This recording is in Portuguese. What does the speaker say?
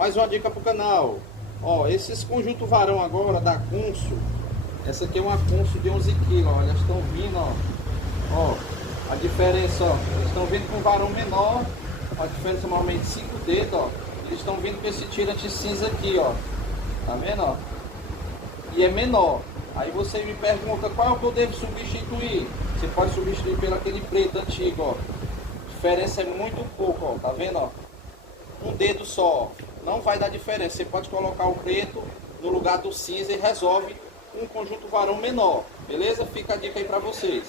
Mais uma dica pro canal. Ó, esses conjunto varão agora da Kunso. Essa aqui é uma Kunso de 11 kg, ó. Elas estão vindo, ó. Ó, a diferença, ó. Eles estão vindo com varão menor. A diferença normalmente 5 dedos, ó. Eles estão vindo com esse tirante cinza aqui, ó. Tá vendo, ó? E é menor. Aí você me pergunta qual é o que eu devo substituir. Você pode substituir pelo aquele preto antigo, ó. A diferença é muito pouco, ó. Tá vendo, ó? Um dedo só, ó. Não vai dar diferença. Você pode colocar o preto no lugar do cinza e resolve um conjunto varão menor. Beleza? Fica a dica aí pra vocês.